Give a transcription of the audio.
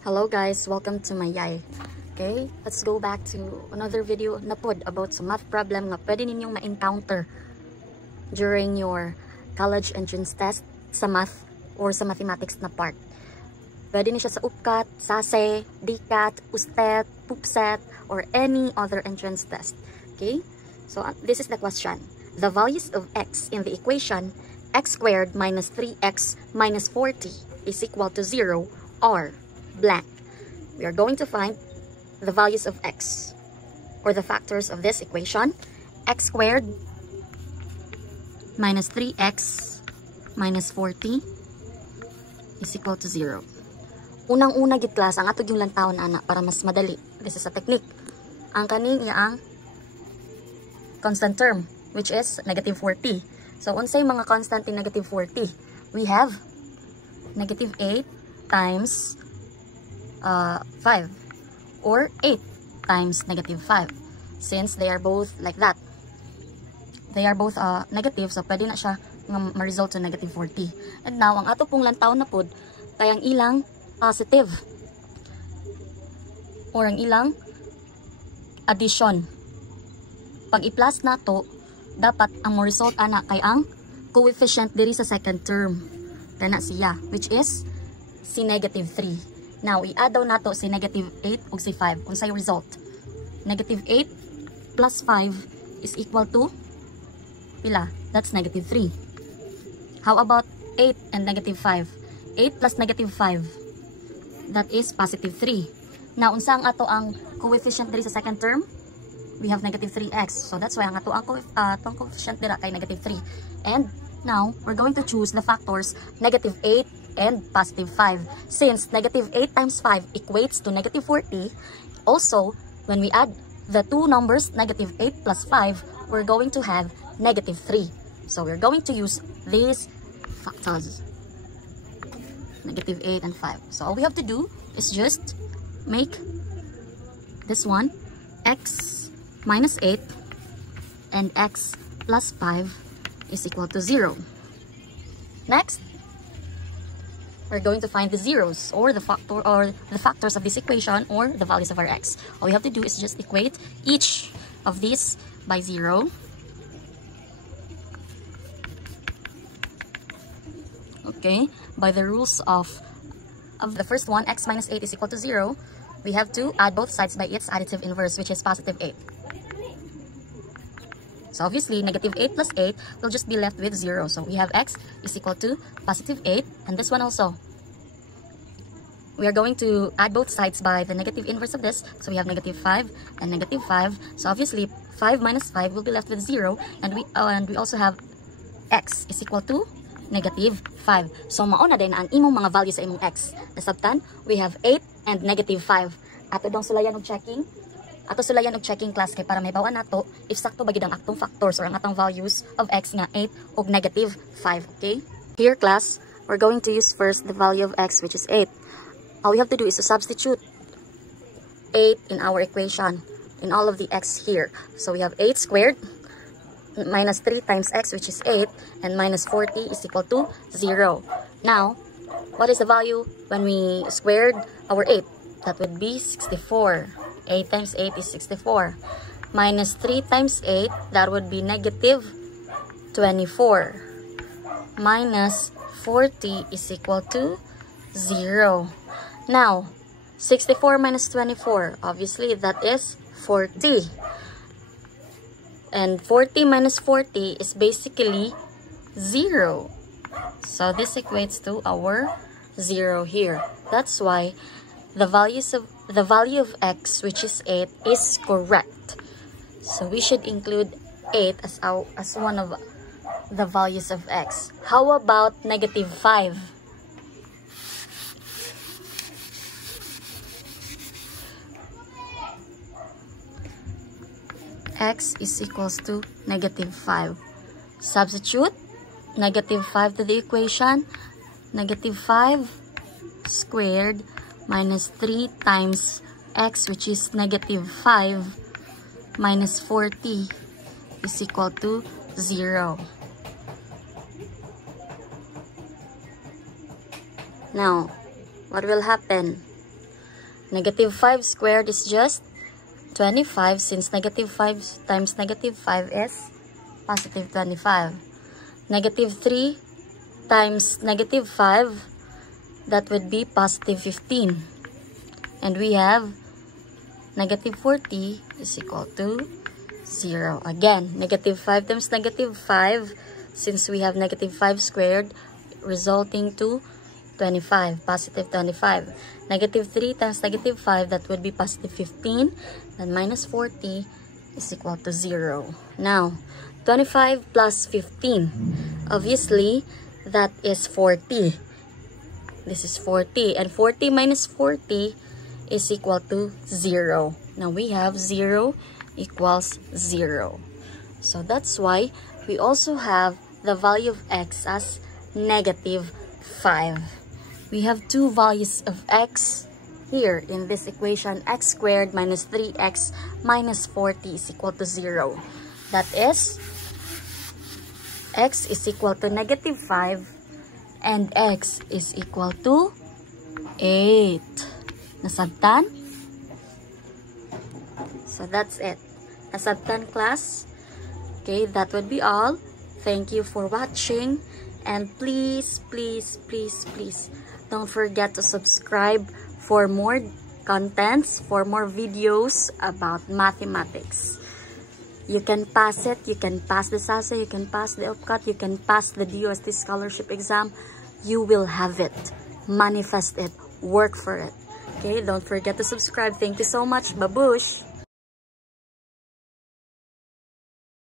Hello guys, welcome to my Yay. Okay, let's go back to another video na pod about sa math problem nga pwede ninyong ma-encounter during your college entrance test sa math or sa mathematics na part. Pwede ni siya sa UPCAT, SASE, DCAT, USTET, PUPSET, or any other entrance test. Okay, so this is the question. The values of x in the equation x squared minus 3x minus 40 is equal to 0 are blank. We are going to find the values of x or the factors of this equation. X squared minus 3x minus 40 is equal to 0. Unang-una gid class ang ato yung lantawon ana para mas madali. This is a technique. Ang kaning iya ang constant term which is negative 40. So unsay mga constant in negative 40? We have negative 8 times 5 or 8 times negative 5 since they are both like that. They are both negative, so pwede na siya ma-result to negative 40. And now, ang ato pong lantaw na pod kay ang ilang positive or ang ilang addition. Pag i-plus na to, dapat ang mo-result ana kay ang coefficient diri sa second term. Kana siya, which is si negative 3. Now, i-add daw nato si negative 8 ug si 5. Unsay result? Negative 8 plus 5 is equal to pila? That's negative 3. How about 8 and negative 5? 8 plus negative 5. That is positive 3. Now, unsa ang ato ang coefficient diri sa second term? We have negative 3x. So, that's why ang ato ang coefficient dira kay negative 3. And now, we're going to choose the factors negative 8 and positive 5. Since negative 8 times 5 equates to negative 40, also, when we add the two numbers, negative 8 plus 5, we're going to have negative 3. So, we're going to use these factors, negative 8 and 5. So, all we have to do is just make this one x minus 8 and x plus 5 is equal to 0. Next, we're going to find the zeros or the factors of this equation or the values of our x. All we have to do is just equate each of these by 0. Okay, by the rules of the first one, x minus 8 is equal to 0, we have to add both sides by its additive inverse, which is positive 8. So obviously, negative 8 plus 8 will just be left with 0. So we have x is equal to positive 8, and this one also. We are going to add both sides by the negative inverse of this. So we have negative 5 and negative 5. So obviously, 5 minus 5 will be left with 0, and we also have x is equal to negative 5. So mauna din ang imong mga values sa imong x. Nasabtan, we have 8 and negative 5. Ato dong sulayan og checking. Ato sulayan og checking class kay para may bawa nato if sakto ba gid ang atong factors or ang atong values of x nga 8 ug negative 5, okay? Here class, we're going to use first the value of x which is 8. All we have to do is to substitute 8 in our equation in all of the x here. So we have 8 squared minus 3 times x which is 8 and minus 40 is equal to 0. Now, what is the value when we squared our 8? That would be 64. 8 times 8 is 64. Minus 3 times 8, that would be negative 24. Minus 40 is equal to 0. Now, 64 minus 24, obviously that is 40. And 40 minus 40 is basically 0. So this equates to our 0 here. That's why the value of x, which is 8, is correct. So we should include 8 as one of the values of x. How about negative 5? X is equals to negative 5. Substitute negative 5 to the equation. Negative 5 squared minus 3 times x, which is negative 5, minus 40 is equal to 0. Now, what will happen? Negative 5 squared is just 25, since negative 5 times negative 5 is positive 25. Negative 3 times negative 5, that would be positive 15. And we have negative 40 is equal to 0. Again, negative 5 times negative 5, since we have negative 5 squared, resulting to 25, positive 25. Negative 3 times negative 5, that would be positive 15. Then minus 40 is equal to 0. Now, 25 plus 15. Obviously, that is 40. This is 40. And 40 minus 40 is equal to 0. Now, we have 0 equals 0. So, that's why we also have the value of x as negative 5. We have two values of x here in this equation. X squared minus 3x minus 40 is equal to 0. That is, x is equal to negative 5 and x is equal to 8. Nasabtan? So that's it. Nasabtan, class? Okay, that would be all. Thank you for watching. And please, please, please, please, don't forget to subscribe for more contents, for more videos about mathematics. You can pass it, you can pass the SASA, you can pass the UPCAT, you can pass the DOST scholarship exam. You will have it. Manifest it. Work for it. Okay, don't forget to subscribe. Thank you so much. Babush!